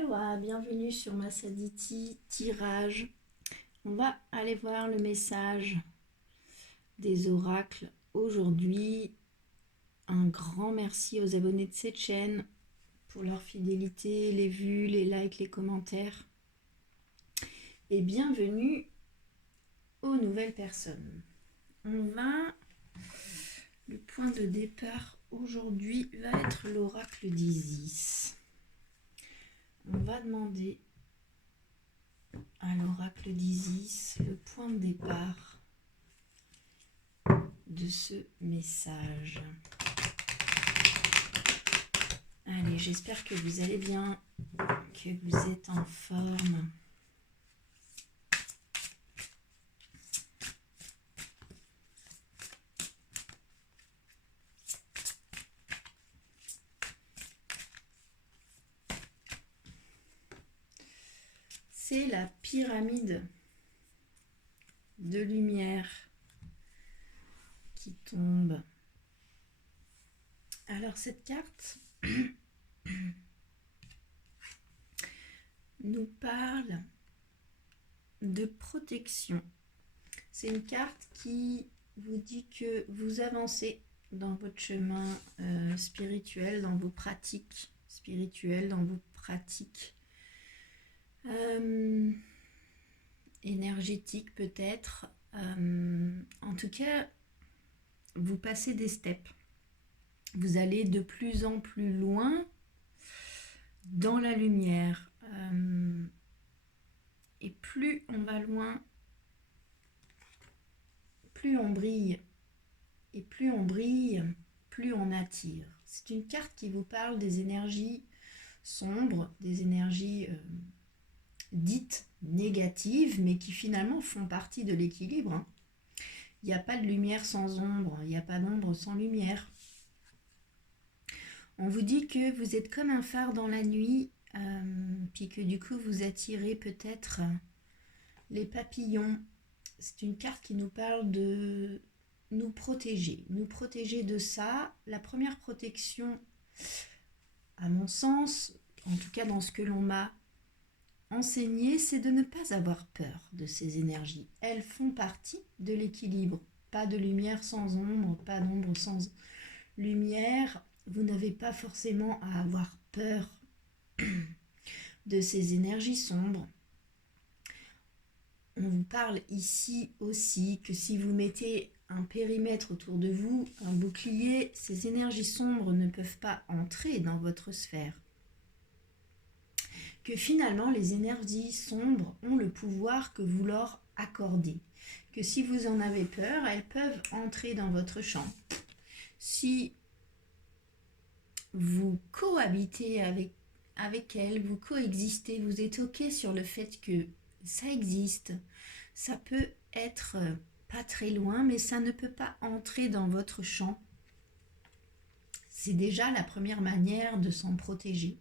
Aloha, bienvenue sur Massaditi Tirage. On va aller voir le message des oracles aujourd'hui. Un grand merci aux abonnés de cette chaîne pour leur fidélité, les vues, les likes, les commentaires. Et bienvenue aux nouvelles personnes. Le point de départ aujourd'hui va être l'oracle d'Isis. On va demander à l'oracle d'Isis le point de départ de ce message. Allez, j'espère que vous allez bien, que vous êtes en forme. C'est la pyramide de lumière qui tombe. Alors cette carte nous parle de protection. C'est une carte qui vous dit que vous avancez dans votre chemin spirituel, dans vos pratiques spirituelles, dans vos pratiques énergétiques peut-être. En tout cas, vous passez des steps. Vous allez de plus en plus loin dans la lumière. Et plus on va loin, plus on brille. Et plus on brille, plus on attire. C'est une carte qui vous parle des énergies sombres, des énergies dites négatives, mais qui finalement font partie de l'équilibre. Il n'y a pas de lumière sans ombre, il n'y a pas d'ombre sans lumière. On vous dit que vous êtes comme un phare dans la nuit, puis que du coup vous attirez peut-être les papillons. C'est une carte qui nous parle de nous protéger de ça. La première protection, à mon sens, en tout cas dans ce que l'on m'a enseigné, c'est de ne pas avoir peur de ces énergies. Elles font partie de l'équilibre. Pas de lumière sans ombre, pas d'ombre sans lumière. Vous n'avez pas forcément à avoir peur de ces énergies sombres. On vous parle ici aussi que si vous mettez un périmètre autour de vous, un bouclier, ces énergies sombres ne peuvent pas entrer dans votre sphère. Que finalement, les énergies sombres ont le pouvoir que vous leur accordez. Que si vous en avez peur, elles peuvent entrer dans votre champ. Si vous cohabitez avec elles, vous coexistez, vous êtes OK sur le fait que ça existe, ça peut être pas très loin, mais ça ne peut pas entrer dans votre champ. C'est déjà la première manière de s'en protéger.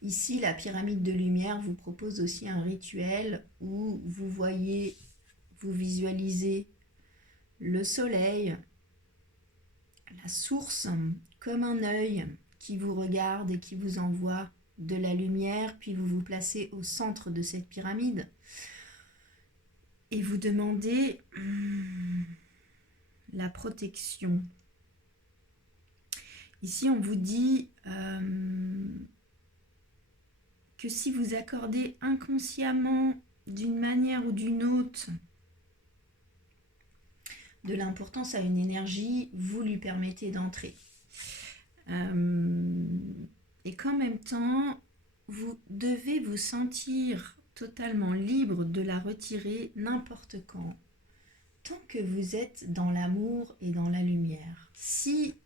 Ici, la pyramide de lumière vous propose aussi un rituel où vous visualisez le soleil, la source, comme un œil qui vous regarde et qui vous envoie de la lumière, puis vous vous placez au centre de cette pyramide et vous demandez la protection. Ici, on vous dit que si vous accordez inconsciemment, d'une manière ou d'une autre, de l'importance à une énergie, vous lui permettez d'entrer. Et qu'en même temps, vous devez vous sentir totalement libre de la retirer n'importe quand, tant que vous êtes dans l'amour et dans la lumière. Si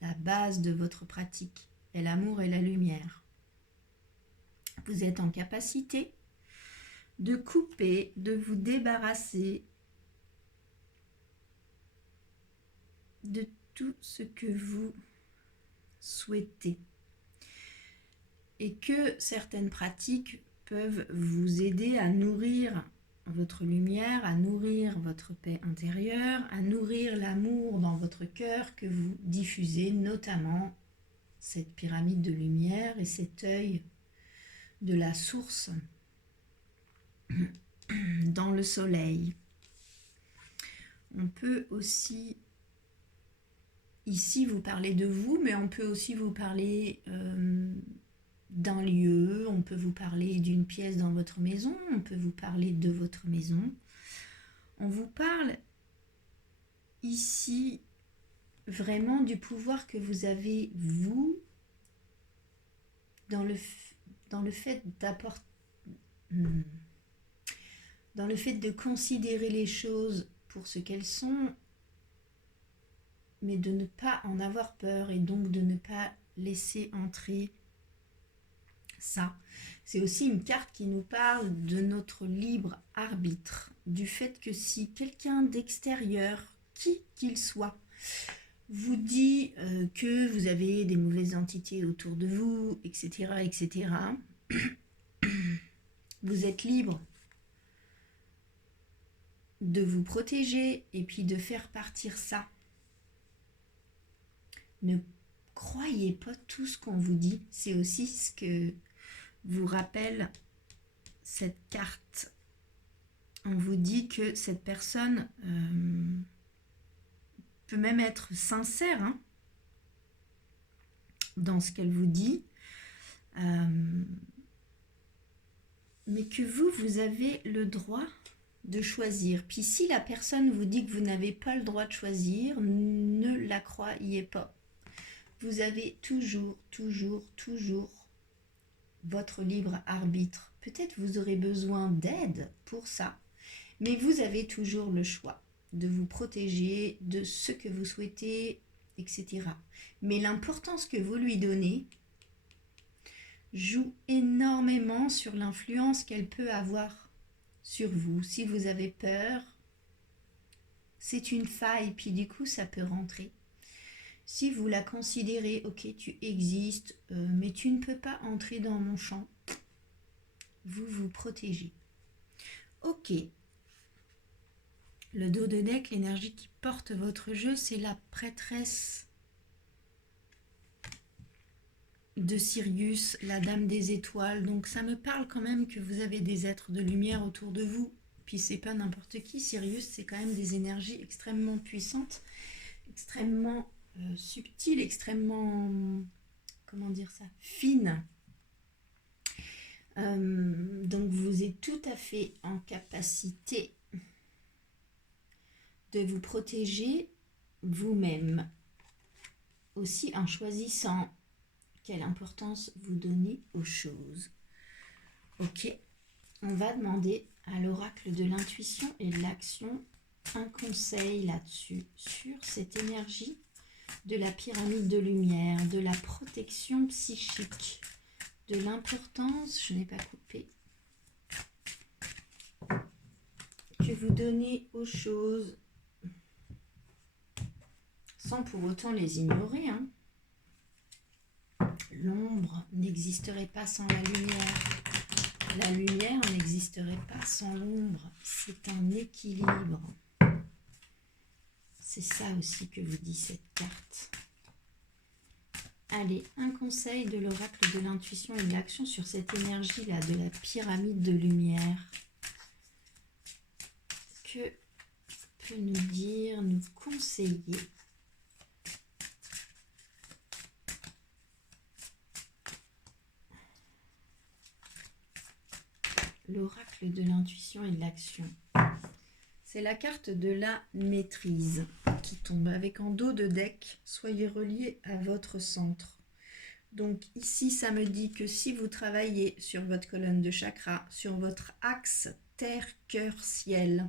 la base de votre pratique est l'amour et la lumière, vous êtes en capacité de couper, de vous débarrasser de tout ce que vous souhaitez. Et que certaines pratiques peuvent vous aider à nourrir votre lumière, à nourrir votre paix intérieure, à nourrir l'amour dans votre cœur que vous diffusez, notamment cette pyramide de lumière et cet œil de la source dans le soleil. On peut aussi ici vous parler de vous, mais on peut aussi vous parler d'un lieu, on peut vous parler d'une pièce dans votre maison, on peut vous parler de votre maison. On vous parle ici vraiment du pouvoir que vous avez, vous, dans le fait d'apporter, dans le fait de considérer les choses pour ce qu'elles sont, mais de ne pas en avoir peur et donc de ne pas laisser entrer ça. C'est aussi une carte qui nous parle de notre libre arbitre, du fait que si quelqu'un d'extérieur, qui qu'il soit, vous dit que vous avez des mauvaises entités autour de vous, etc., etc., vous êtes libre de vous protéger et puis de faire partir ça. Ne croyez pas tout ce qu'on vous dit. C'est aussi ce que vous rappelle cette carte. On vous dit que cette personne peut même être sincère dans ce qu'elle vous dit, mais que vous avez le droit de choisir. Puis si la personne vous dit que vous n'avez pas le droit de choisir, ne la croyez pas. Vous avez toujours votre libre arbitre. Peut-être vous aurez besoin d'aide pour ça, mais vous avez toujours le choix de vous protéger de ce que vous souhaitez, etc. Mais l'importance que vous lui donnez joue énormément sur l'influence qu'elle peut avoir sur vous. Si vous avez peur, c'est une faille, puis du coup ça peut rentrer. Si vous la considérez, ok, tu existes, mais tu ne peux pas entrer dans mon champ, vous vous protégez. Ok. Le dos de deck, l'énergie qui porte votre jeu, c'est la prêtresse de Sirius, la dame des étoiles. Donc ça me parle quand même que vous avez des êtres de lumière autour de vous. Puis c'est pas n'importe qui. Sirius, c'est quand même des énergies extrêmement puissantes, extrêmement subtiles, extrêmement, comment dire ça, fines. Donc vous êtes tout à fait en capacité de vous protéger vous-même, aussi en choisissant quelle importance vous donnez aux choses. Ok, on va demander à l'oracle de l'intuition et de l'action un conseil là-dessus, sur cette énergie de la pyramide de lumière, de la protection psychique, de l'importance, je n'ai pas coupé, que vous donnez aux choses sans pour autant les ignorer. L'ombre n'existerait pas sans la lumière. La lumière n'existerait pas sans l'ombre. C'est un équilibre. C'est ça aussi que vous dit cette carte. Allez, un conseil de l'oracle de l'intuition et de l'action sur cette énergie-là, de la pyramide de lumière. Que peut nous dire, nous conseiller l'oracle de l'intuition et de l'action? C'est la carte de la maîtrise qui tombe avec en dos de deck. Soyez reliés à votre centre. Donc ici, ça me dit que si vous travaillez sur votre colonne de chakra, sur votre axe terre, cœur, ciel,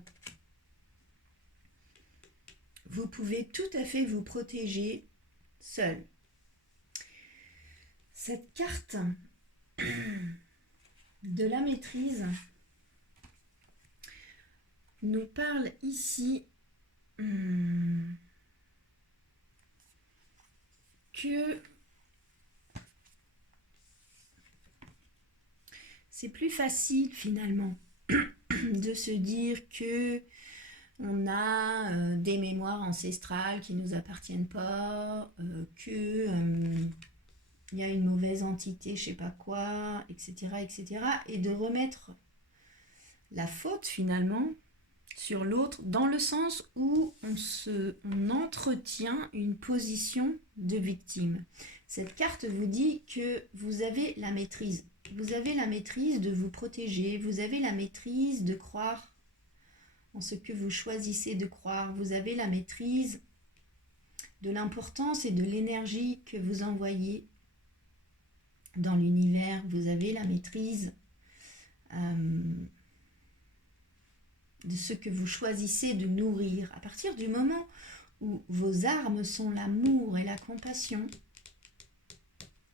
vous pouvez tout à fait vous protéger seul. Cette carte de la maîtrise nous parle ici que c'est plus facile finalement de se dire que on a des mémoires ancestrales qui ne nous appartiennent pas, que il y a une mauvaise entité, je sais pas quoi, etc., etc. Et de remettre la faute finalement sur l'autre, dans le sens où on entretient une position de victime. Cette carte vous dit que vous avez la maîtrise. Vous avez la maîtrise de vous protéger, vous avez la maîtrise de croire en ce que vous choisissez de croire, vous avez la maîtrise de l'importance et de l'énergie que vous envoyez dans l'univers, vous avez la maîtrise de ce que vous choisissez de nourrir. À partir du moment où vos armes sont l'amour et la compassion,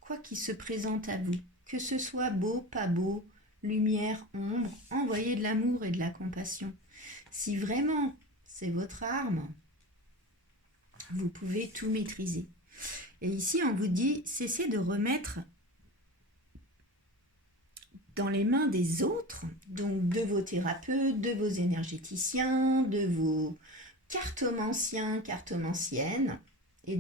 quoi qu'il se présente à vous, que ce soit beau, pas beau, lumière, ombre, envoyez de l'amour et de la compassion. Si vraiment c'est votre arme, vous pouvez tout maîtriser. Et ici, on vous dit, cessez de remettre dans les mains des autres, donc de vos thérapeutes, de vos énergéticiens, de vos cartomanciens, cartomanciennes, et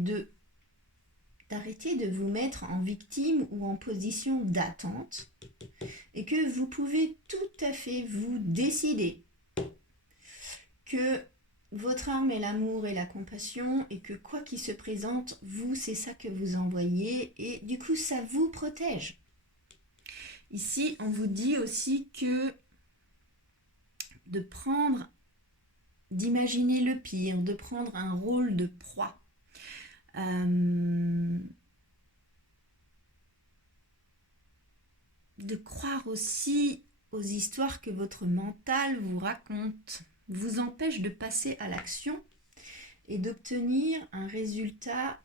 d'arrêter de vous mettre en victime ou en position d'attente, et que vous pouvez tout à fait vous décider que votre arme est l'amour et la compassion, et que quoi qu'il se présente, vous, c'est ça que vous envoyez, et du coup, ça vous protège. Ici, on vous dit aussi que d'imaginer le pire, de prendre un rôle de proie. De croire aussi aux histoires que votre mental vous raconte, vous empêche de passer à l'action et d'obtenir un résultat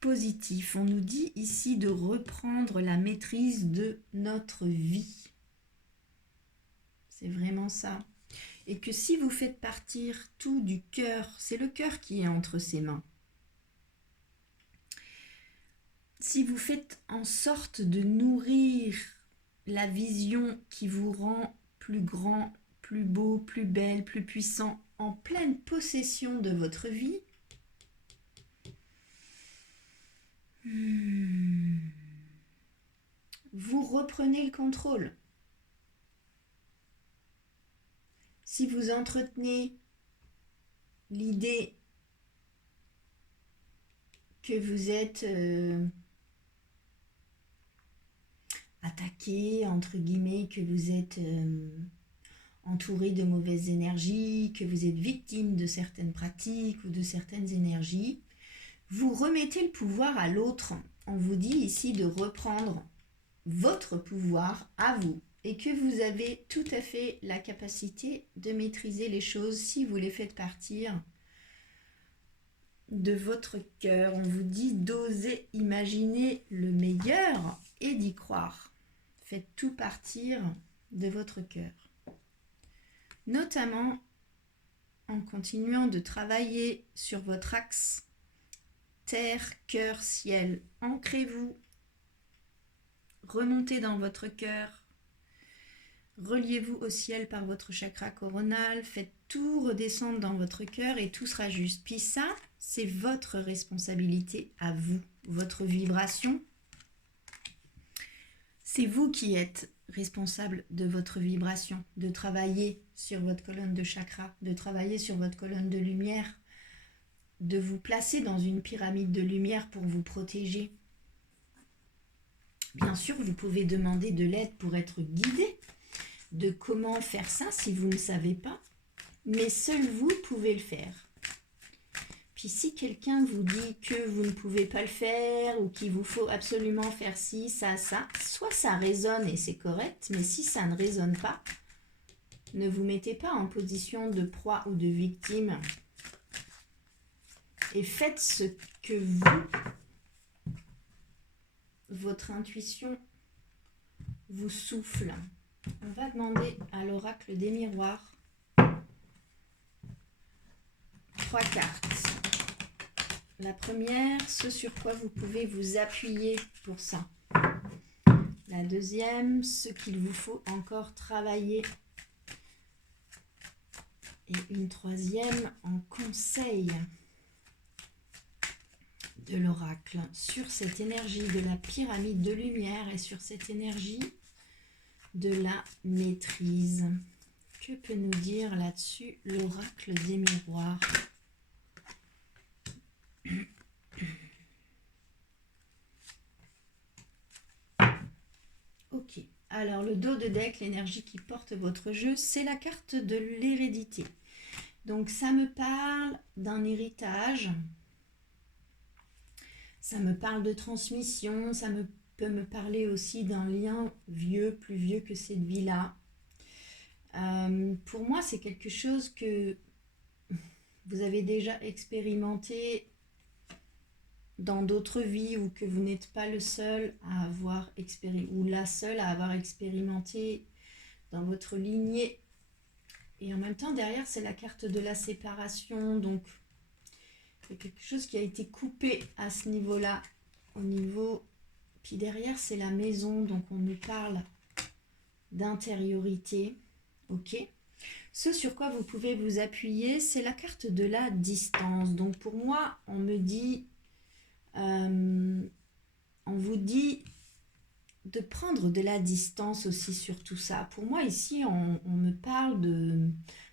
positif. On nous dit ici de reprendre la maîtrise de notre vie. C'est vraiment ça. Et que si vous faites partir tout du cœur, c'est le cœur qui est entre ses mains. Si vous faites en sorte de nourrir la vision qui vous rend plus grand, plus beau, plus belle, plus puissant, en pleine possession de votre vie, vous reprenez le contrôle. Si vous entretenez l'idée que vous êtes attaqué, entre guillemets, que vous êtes entouré de mauvaises énergies, que vous êtes victime de certaines pratiques ou de certaines énergies, vous remettez le pouvoir à l'autre. On vous dit ici de reprendre votre pouvoir à vous et que vous avez tout à fait la capacité de maîtriser les choses si vous les faites partir de votre cœur. On vous dit d'oser imaginer le meilleur et d'y croire. Faites tout partir de votre cœur. Notamment en continuant de travailler sur votre axe terre, cœur, ciel. Ancrez-vous, remontez dans votre cœur, reliez-vous au ciel par votre chakra coronal, faites tout redescendre dans votre cœur et tout sera juste. Puis ça, c'est votre responsabilité à vous, votre vibration. C'est vous qui êtes responsable de votre vibration, de travailler sur votre colonne de chakra, de travailler sur votre colonne de lumière, de vous placer dans une pyramide de lumière pour vous protéger. Bien sûr, vous pouvez demander de l'aide pour être guidé de comment faire ça si vous ne savez pas, mais seul vous pouvez le faire. Puis si quelqu'un vous dit que vous ne pouvez pas le faire ou qu'il vous faut absolument faire ci, ça, soit ça résonne et c'est correct, mais si ça ne résonne pas, ne vous mettez pas en position de proie ou de victime. Et faites ce que votre intuition vous souffle. On va demander à l'oracle des miroirs 3 cartes. La première, ce sur quoi vous pouvez vous appuyer pour ça. La deuxième, ce qu'il vous faut encore travailler. Et une troisième en conseil. de l'oracle sur cette énergie de la pyramide de lumière et sur cette énergie de la maîtrise. Que peut nous dire là-dessus l'oracle des miroirs? Ok, alors le dos de deck, l'énergie qui porte votre jeu, c'est la carte de l'hérédité. Donc ça me parle d'un héritage, ça me parle de transmission, peut me parler aussi d'un lien vieux, plus vieux que cette vie-là. Pour moi, c'est quelque chose que vous avez déjà expérimenté dans d'autres vies ou que vous n'êtes pas le seul à avoir expérimenté ou la seule à avoir expérimenté dans votre lignée. Et en même temps, derrière, c'est la carte de la séparation. Donc, c'est quelque chose qui a été coupé à ce niveau-là. Au niveau... Puis derrière, c'est la maison. Donc, on nous parle d'intériorité. Ok. Ce sur quoi vous pouvez vous appuyer, c'est la carte de la distance. Donc, pour moi, on me dit... on vous dit de prendre de la distance aussi sur tout ça. Pour moi, ici, on me parle de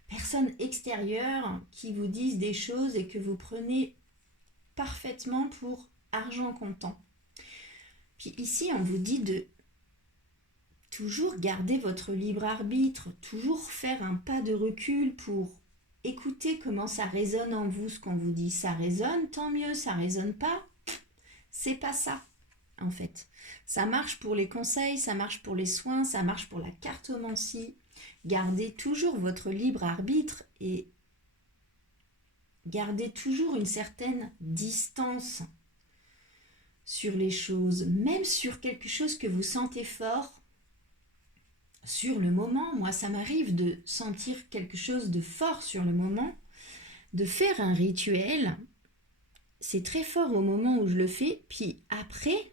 personnes extérieures qui vous disent des choses et que vous prenez parfaitement pour argent comptant. Puis ici, on vous dit de toujours garder votre libre arbitre, toujours faire un pas de recul pour écouter comment ça résonne en vous, ce qu'on vous dit. Ça résonne, tant mieux. Ça résonne pas, c'est pas ça. En fait, ça marche pour les conseils, ça marche pour les soins, ça marche pour la cartomancie. Gardez toujours votre libre arbitre et gardez toujours une certaine distance sur les choses, même sur quelque chose que vous sentez fort. Sur le moment, moi ça m'arrive de sentir quelque chose de fort sur le moment, de faire un rituel, c'est très fort au moment où je le fais, puis après,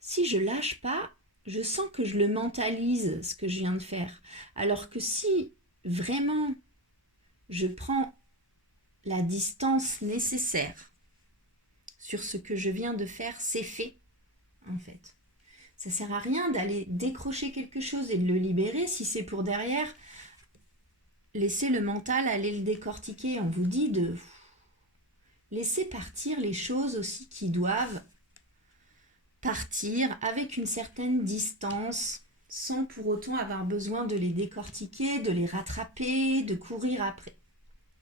si je lâche pas, je sens que je le mentalise, ce que je viens de faire. Alors que si vraiment je prends la distance nécessaire sur ce que je viens de faire, c'est fait, en fait. Ça sert à rien d'aller décrocher quelque chose et de le libérer si c'est pour derrière laisser le mental aller le décortiquer. On vous dit de laisser partir les choses aussi qui doivent partir avec une certaine distance sans pour autant avoir besoin de les décortiquer, de les rattraper, de courir après.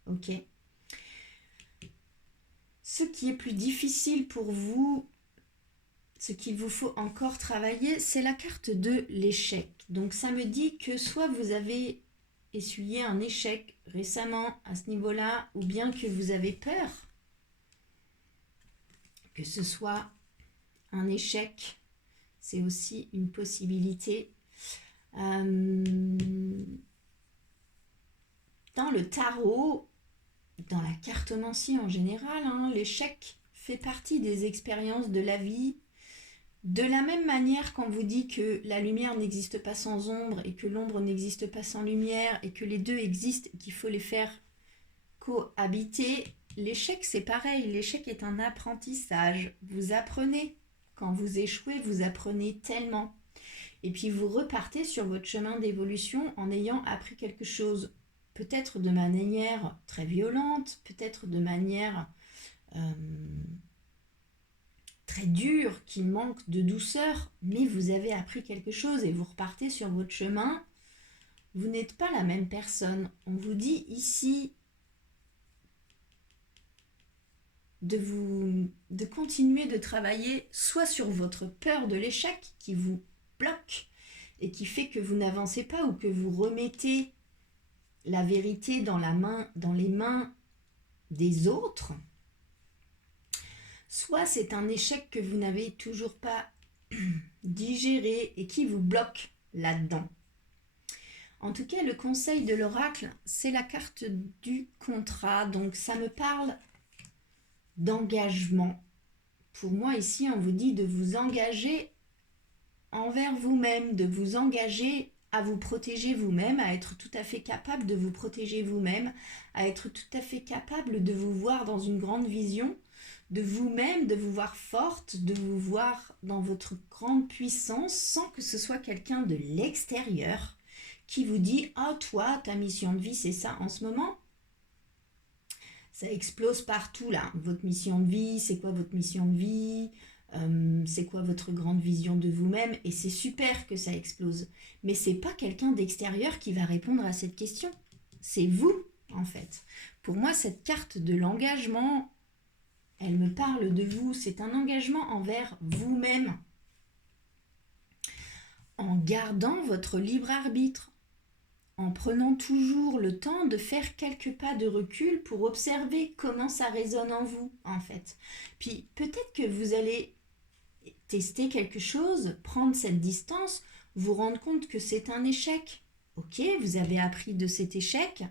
Ok ? Ce qui est plus difficile pour vous, ce qu'il vous faut encore travailler, c'est la carte de l'échec. Donc ça me dit que soit vous avez essuyé un échec récemment à ce niveau-là, ou bien que vous avez peur que ce soit un échec, c'est aussi une possibilité. Dans le tarot, dans la cartomancie en général, l'échec fait partie des expériences de la vie. De la même manière qu'on vous dit que la lumière n'existe pas sans ombre et que l'ombre n'existe pas sans lumière et que les deux existent et qu'il faut les faire cohabiter, l'échec c'est pareil, l'échec est un apprentissage. Vous apprenez. Quand vous échouez, vous apprenez tellement. Et puis vous repartez sur votre chemin d'évolution en ayant appris quelque chose. Peut-être de manière très violente, peut-être de manière très dure, qui manque de douceur, mais vous avez appris quelque chose et vous repartez sur votre chemin. Vous n'êtes pas la même personne. On vous dit ici de continuer de travailler soit sur votre peur de l'échec qui vous bloque et qui fait que vous n'avancez pas ou que vous remettez la vérité dans les mains des autres, soit c'est un échec que vous n'avez toujours pas digéré et qui vous bloque là-dedans. En tout cas, le conseil de l'oracle, c'est la carte du contrat. Donc ça me parle d'engagement. Pour moi, ici, on vous dit de vous engager envers vous-même, de vous engager à vous protéger vous-même, à être tout à fait capable de vous protéger vous-même, à être tout à fait capable de vous voir dans une grande vision, de vous-même, de vous voir forte, de vous voir dans votre grande puissance sans que ce soit quelqu'un de l'extérieur qui vous dit « Ah, toi, ta mission de vie, c'est ça en ce moment ?» Ça explose partout là. Votre mission de vie, c'est quoi votre mission de vie? C'est quoi votre grande vision de vous-même? Et c'est super que ça explose. Mais c'est pas quelqu'un d'extérieur qui va répondre à cette question. C'est vous, en fait. Pour moi, cette carte de l'engagement, elle me parle de vous. C'est un engagement envers vous-même. En gardant votre libre arbitre. En prenant toujours le temps de faire quelques pas de recul pour observer comment ça résonne en vous, en fait. Puis peut-être que vous allez tester quelque chose, prendre cette distance, vous rendre compte que c'est un échec. Ok, vous avez appris de cet échec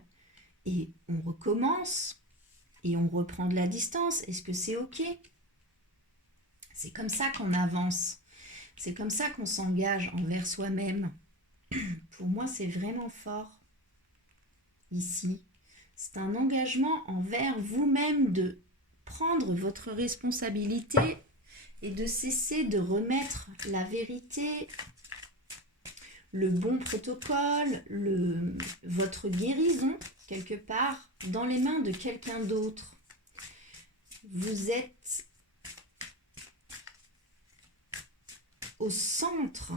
et on recommence et on reprend de la distance. Est-ce que c'est ok? C'est comme ça qu'on avance. C'est comme ça qu'on s'engage envers soi-même. Pour moi, c'est vraiment fort ici. C'est un engagement envers vous-même de prendre votre responsabilité et de cesser de remettre la vérité, le bon protocole, votre guérison, quelque part, dans les mains de quelqu'un d'autre. Vous êtes au centre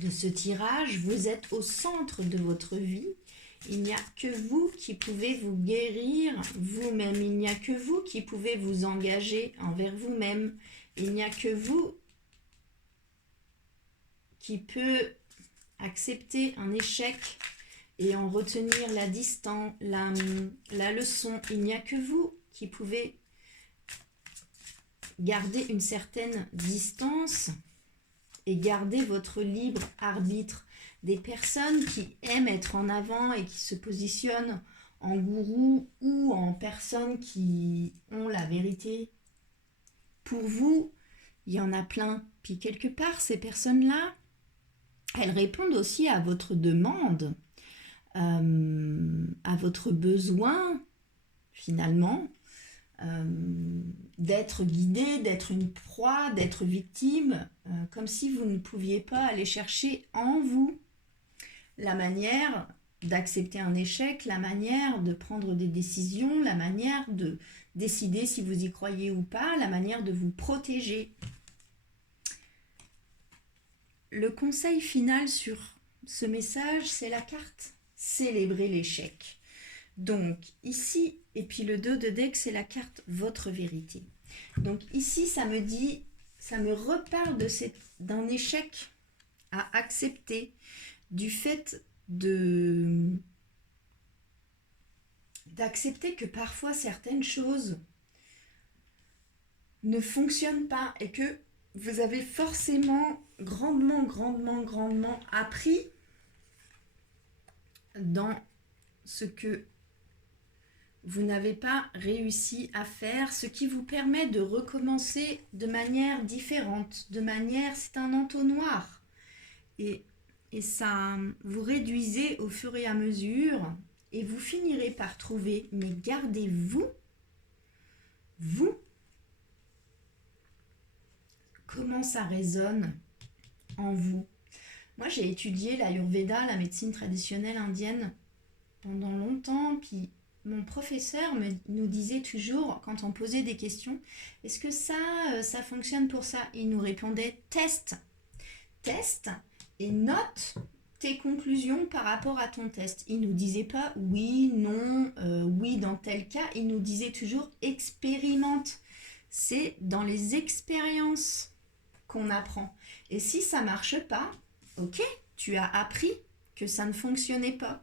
de ce tirage, vous êtes au centre de votre vie. Il n'y a que vous qui pouvez vous guérir vous-même. Il n'y a que vous qui pouvez vous engager envers vous-même. Il n'y a que vous qui peut accepter un échec et en retenir la distance, la leçon. Il n'y a que vous qui pouvez garder une certaine distance et garder votre libre arbitre. Des personnes qui aiment être en avant et qui se positionnent en gourou ou en personnes qui ont la vérité. Pour vous, il y en a plein. Puis quelque part, ces personnes-là, elles répondent aussi à votre demande, à votre besoin, finalement, d'être guidé, d'être une proie, d'être victime, comme si vous ne pouviez pas aller chercher en vous la manière d'accepter un échec, la manière de prendre des décisions, la manière de décider si vous y croyez ou pas, la manière de vous protéger. Le conseil final sur ce message, c'est la carte « Célébrer l'échec ». Donc ici, et puis le 2 de deck, c'est la carte « Votre vérité ». Donc ici, ça me dit, ça me reparle d'un échec à accepter, du fait d'accepter que parfois certaines choses ne fonctionnent pas et que vous avez forcément grandement appris dans ce que vous n'avez pas réussi à faire, ce qui vous permet de recommencer de manière différente, c'est un entonnoir. Et ça, vous réduisez au fur et à mesure et vous finirez par trouver, mais gardez-vous, comment ça résonne en vous. Moi, j'ai étudié l'Ayurveda, la médecine traditionnelle indienne, pendant longtemps, puis mon professeur nous disait toujours, quand on posait des questions, est-ce que ça fonctionne pour ça? Il nous répondait, teste et note tes conclusions par rapport à ton test. Il ne nous disait pas oui, non, oui dans tel cas, il nous disait toujours expérimente. C'est dans les expériences qu'on apprend. Et si ça ne marche pas, ok, tu as appris que ça ne fonctionnait pas.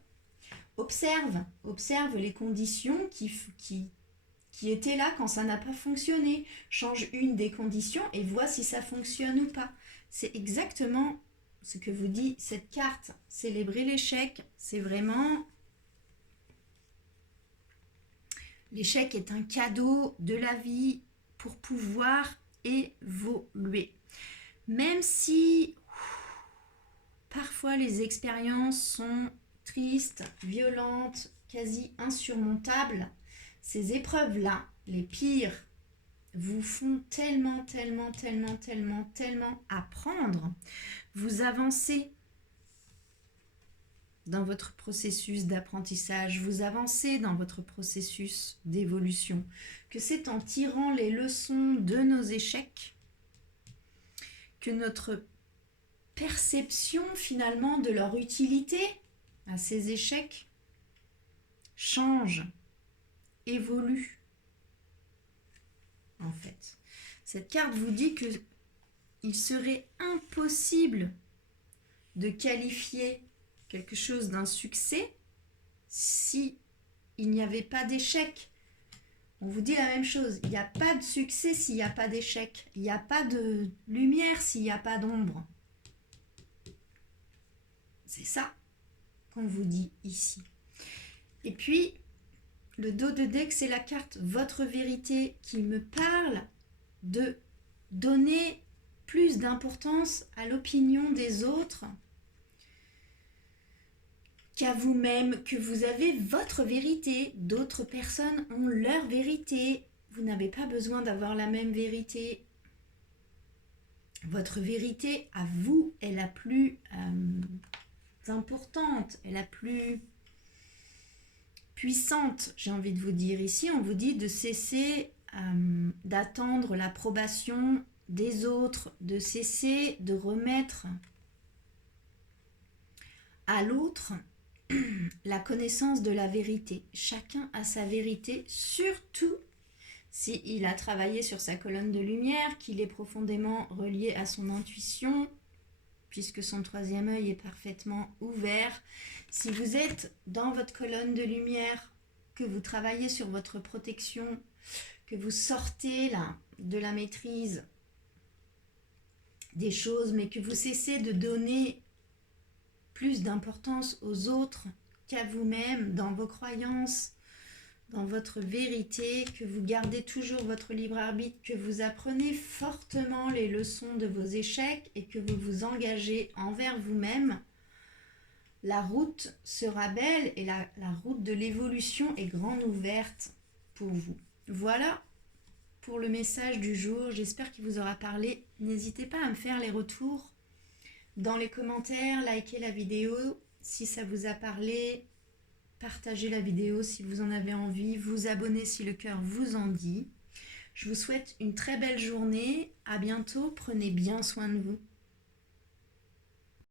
Observe les conditions qui étaient là quand ça n'a pas fonctionné. Change une des conditions et vois si ça fonctionne ou pas. C'est exactement ce que vous dit cette carte. Célébrer l'échec, c'est vraiment... L'échec est un cadeau de la vie pour pouvoir évoluer. Même si parfois les expériences sont tristes, violentes, quasi insurmontables, Ces épreuves-là, les pires, vous font tellement, tellement, tellement, tellement, tellement apprendre. Vous avancez dans votre processus d'apprentissage, vous avancez dans votre processus d'évolution, que c'est en tirant les leçons de nos échecs que notre perception finalement de leur utilité à ces échecs change, évolue en fait. Cette carte vous dit que il serait impossible de qualifier quelque chose d'un succès si il n'y avait pas d'échec. On vous dit la même chose, il n'y a pas de succès s'il n'y a pas d'échec, il n'y a pas de lumière s'il n'y a pas d'ombre. C'est ça qu'on vous dit ici. Et puis, le dos de deck, c'est la carte Votre vérité qui me parle de donner plus d'importance à l'opinion des autres qu'à vous-même, que vous avez votre vérité, d'autres personnes ont leur vérité. Vous n'avez pas besoin d'avoir la même vérité. Votre vérité à vous est la plus importante, est la plus puissante, j'ai envie de vous dire. Ici, on vous dit de cesser d'attendre l'approbation des autres, de cesser de remettre à l'autre la connaissance de la vérité. Chacun a sa vérité, surtout s'il a travaillé sur sa colonne de lumière, qu'il est profondément relié à son intuition, puisque son troisième œil est parfaitement ouvert. Si vous êtes dans votre colonne de lumière, que vous travaillez sur votre protection, que vous sortez là de la maîtrise des choses, mais que vous cessez de donner plus d'importance aux autres qu'à vous-même, dans vos croyances, dans votre vérité, que vous gardez toujours votre libre arbitre, que vous apprenez fortement les leçons de vos échecs et que vous vous engagez envers vous-même, la route sera belle et la route de l'évolution est grande ouverte pour vous. Voilà pour le message du jour. J'espère qu'il vous aura parlé. N'hésitez pas à me faire les retours dans les commentaires, likez la vidéo si ça vous a parlé, partagez la vidéo si vous en avez envie, vous abonnez si le cœur vous en dit. Je vous souhaite une très belle journée, à bientôt, prenez bien soin de vous.